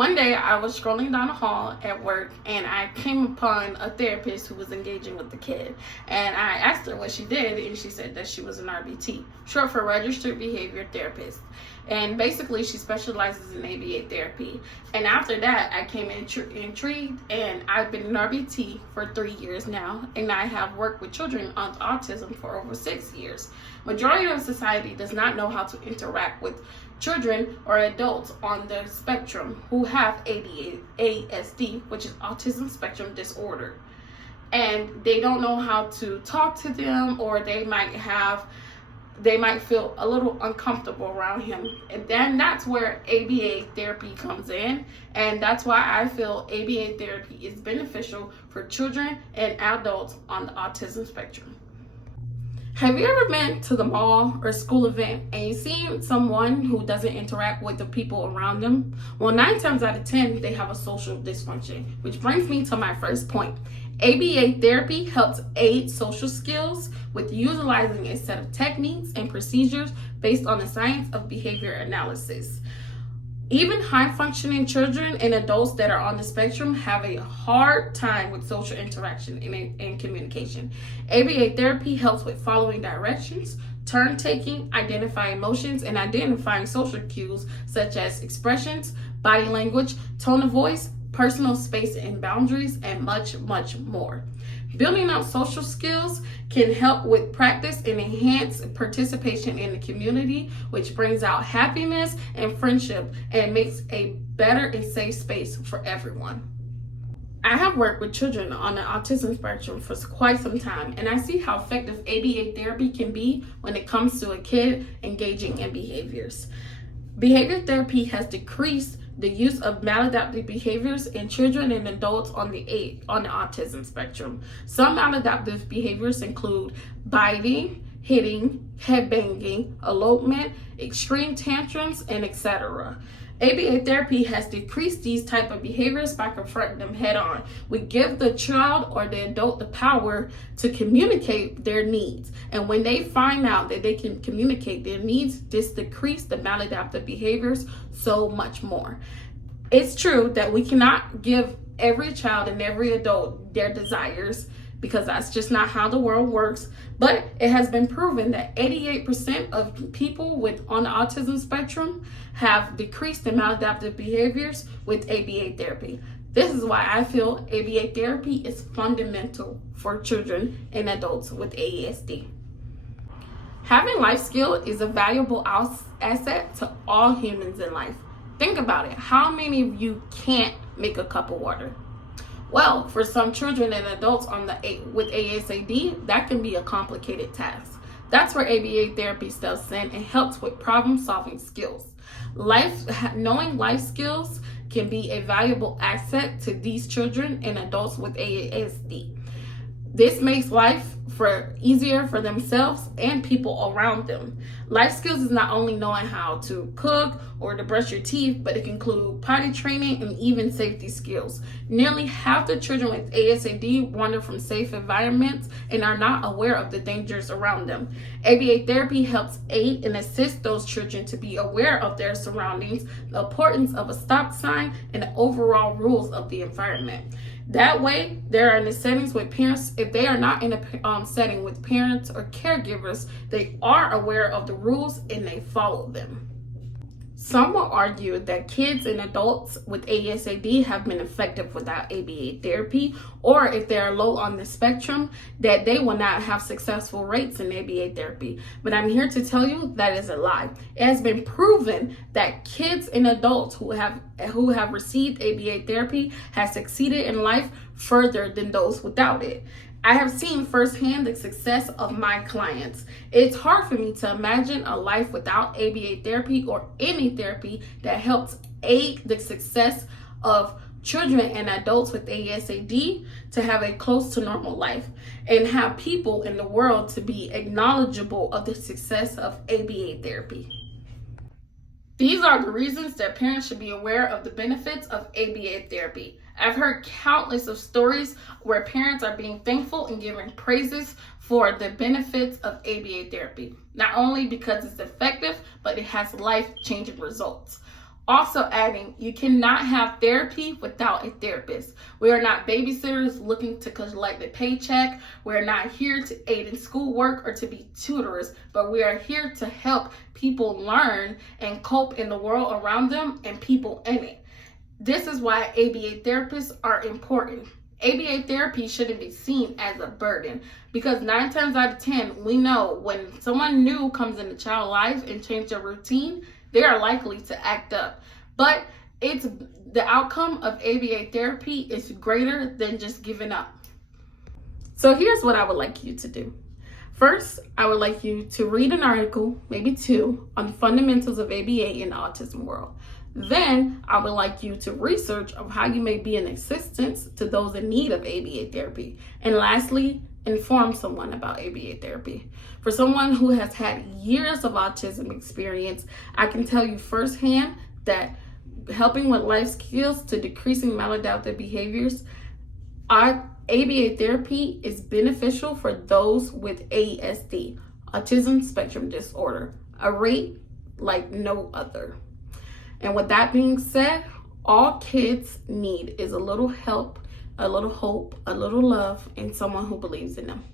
One day I was scrolling down the hall at work and I came upon a therapist who was engaging with the kid. And I asked her what she did, and she said that she was an RBT, short for Registered Behavior Therapist. And basically she specializes in ABA therapy. And after that, I came intrigued, and I've been an RBT for 3 years now, and I have worked with children on autism for over 6 years. Majority of society does not know how to interact with children or adults on the spectrum who have ASD, which is autism spectrum disorder. And they don't know how to talk to them, or they might feel a little uncomfortable around him. And then that's where ABA therapy comes in. And that's why I feel ABA therapy is beneficial for children and adults on the autism spectrum. Have you ever been to the mall or school event and you seen someone who doesn't interact with the people around them? Well, 9 times out of 10, they have a social dysfunction, which brings me to my first point. ABA therapy helps aid social skills with utilizing a set of techniques and procedures based on the science of behavior analysis. Even high-functioning children and adults that are on the spectrum have a hard time with social interaction and communication. ABA therapy helps with following directions, turn-taking, identifying emotions, and identifying social cues such as expressions, body language, tone of voice, personal space and boundaries, and much, much more. Building up social skills can help with practice and enhance participation in the community, which brings out happiness and friendship and makes a better and safe space for everyone. I have worked with children on the autism spectrum for quite some time, and I see how effective ABA therapy can be when it comes to a kid engaging in behaviors. Behavior therapy has decreased the use of maladaptive behaviors in children and adults on the autism spectrum. Some maladaptive behaviors include biting, hitting, headbanging, elopement, extreme tantrums, and etc. ABA therapy has decreased these type of behaviors by confronting them head on. We give the child or the adult the power to communicate their needs. And when they find out that they can communicate their needs, this decreases the maladaptive behaviors so much more. It's true that we cannot give every child and every adult their desires, because that's just not how the world works. But it has been proven that 88% of people on the autism spectrum have decreased in maladaptive behaviors with ABA therapy. This is why I feel ABA therapy is fundamental for children and adults with ASD. Having life skill is a valuable asset to all humans in life. Think about it. How many of you can't make a cup of water? Well, for some children and adults with ASD, that can be a complicated task. That's where ABA therapy steps in and helps with problem-solving skills. Knowing life skills can be a valuable asset to these children and adults with ASD. This makes life easier for themselves and people around them. Life skills is not only knowing how to cook or to brush your teeth, but it can include potty training and even safety skills. Nearly half the children with ASD wander from safe environments and are not aware of the dangers around them. ABA therapy helps aid and assist those children to be aware of their surroundings, the importance of a stop sign, and the overall rules of the environment. That way, they're in the settings with parents. If they are not in a setting with parents or caregivers, they are aware of the rules and they follow them. Some will argue that kids and adults with ASD have been effective without ABA therapy, or if they are low on the spectrum, that they will not have successful rates in ABA therapy. But I'm here to tell you that is a lie. It has been proven that kids and adults who have received ABA therapy have succeeded in life further than those without it. I have seen firsthand the success of my clients. It's hard for me to imagine a life without ABA therapy or any therapy that helps aid the success of children and adults with ASD to have a close to normal life and have people in the world to be acknowledgeable of the success of ABA therapy. These are the reasons that parents should be aware of the benefits of ABA therapy. I've heard countless of stories where parents are being thankful and giving praises for the benefits of ABA therapy. Not only because it's effective, but it has life-changing results. Also adding, you cannot have therapy without a therapist. We are not babysitters looking to collect a paycheck. We're not here to aid in schoolwork or to be tutors, but we are here to help people learn and cope in the world around them and people in it. This is why ABA therapists are important. ABA therapy shouldn't be seen as a burden, because 9 times out of 10, we know when someone new comes into child life and change their routine, they are likely to act up. But it's the outcome of ABA therapy is greater than just giving up. So here's what I would like you to do. First, I would like you to read an article, maybe 2, on fundamentals of ABA in the autism world. Then I would like you to research of how you may be an assistance to those in need of ABA therapy. And lastly, inform someone about ABA therapy. For someone who has had years of autism experience, I can tell you firsthand that helping with life skills to decreasing maladaptive behaviors, our ABA therapy is beneficial for those with ASD, autism spectrum disorder, a rate like no other. And with that being said, all kids need is a little help, a little hope, a little love, and someone who believes in them.